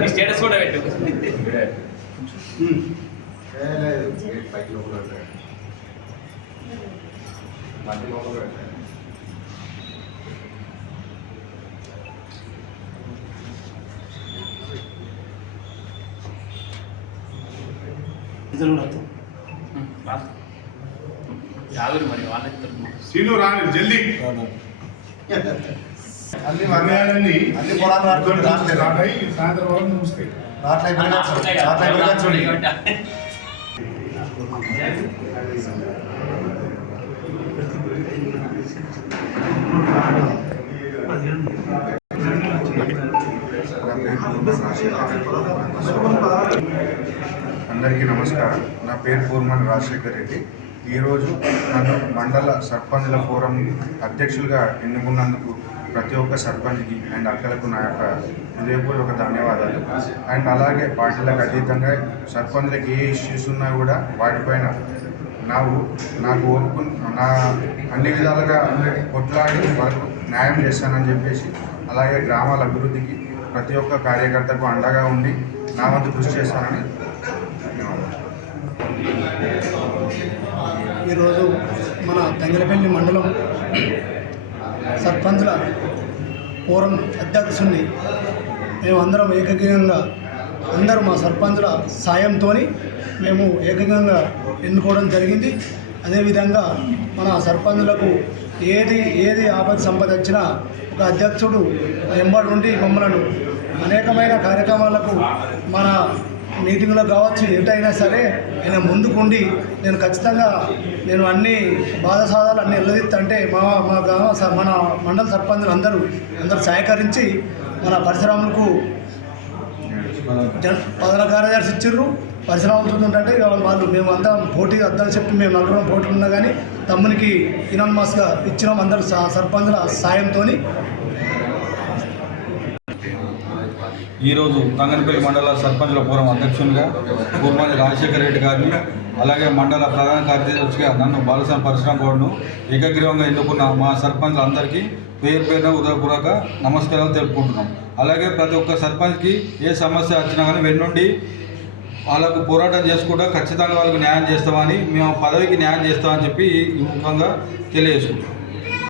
మీ status కూడా పెట్టు. పైకి లోపల. మట్టి లోపల పెట్టాడు. యాగురు మరి వాళ్ళకి శ్రీను రాని జల్దీ అన్ని అన్ని పొలాలు సాయంత్రం వరకు ముగిస్తాయి పెరగచ్చు. అందరికీ నమస్కారం. నా పేరు పూర్మన్ రాజశేఖర్ రెడ్డి. ఈరోజు నన్ను మండల సర్పంచ్ల ఫోరం అధ్యక్షులుగా ఎన్నుకున్నందుకు ప్రతి ఒక్క సర్పంచ్కి అండ్ అక్కలకు నా యొక్క హృదయపూర్వక ధన్యవాదాలు. అండ్ అలాగే పార్టీలకు అతీతంగా సర్పంచ్లకు ఏ ఇష్యూస్ ఉన్నా కూడా వాటిపైన నాకు నాకు ఓర్పు నా అన్ని విధాలుగా కొట్లాడి వాళ్ళకు న్యాయం చేస్తానని చెప్పేసి అలాగే గ్రామాల అభివృద్ధికి ప్రతి ఒక్క కార్యకర్తకు అండగా ఉండి నా వంతు కృషి చేస్తానని ఈరోజు మన తంగలపల్లి మండలం సర్పంచ్ల ఫోరం అధ్యక్షుడిని మేమందరం ఏకగ్రీవంగా అందరూ మా సర్పంచుల సాయంతో మేము ఏకంగా ఎన్నుకోవడం జరిగింది. అదేవిధంగా మన సర్పంచులకు ఏది ఏది ఆపద సంపద వచ్చినా ఒక అధ్యక్షుడు ఎంబడి ఉండి మమ్మలను అనేకమైన కార్యక్రమాలకు మన మీటింగ్లో కావచ్చు ఎటైనా సరే ఆయన ముందుకుండి నేను ఖచ్చితంగా నేను అన్ని బాధ సాధాలు అన్ని ఎల్లదిత్తంటే మా మా గ్రామ మన మండల సర్పంచులు అందరూ అందరూ సహకరించి మన పరిశ్రమలకు జన్ పదల కార్యదర్శి ఇచ్చిర్రు. పరిశ్రమలు ఏంటంటే వాళ్ళు మేము అంతా పోటీ వద్దని చెప్పి మేము నలుగురం పోటీ ఉన్నా కానీ తమ్మునికి ఇనాన్మాస్గా ఇచ్చినాం అందరూ స- సర్పంచుల సాయంతో ఈరోజు తంగనపల్లి మండల సర్పంచుల పూర్వం అధ్యక్షునిగా గుమ్మడి రాజశేఖర రెడ్డి గారిని అలాగే మండల ప్రధాన కార్యదర్శిగా నన్ను బాలసాని పరశురామ్ గౌడ్ను ఏకగ్రీవంగా ఎన్నుకున్న మా సర్పంచులు అందరికీ పేరు పేరున ఉదయపూర్వక నమస్కారాలు తెలుపుకుంటున్నాం. అలాగే ప్రతి ఒక్క సర్పంచ్కి ఏ సమస్య వచ్చినా కానీ వెన్నుండి వాళ్ళకు పోరాటం చేసుకుంటా ఖచ్చితంగా వాళ్ళకు న్యాయం చేస్తామని మేము పదవికి న్యాయం చేస్తామని చెప్పి ఈ ముఖంగా తెలియజేసుకుంటాం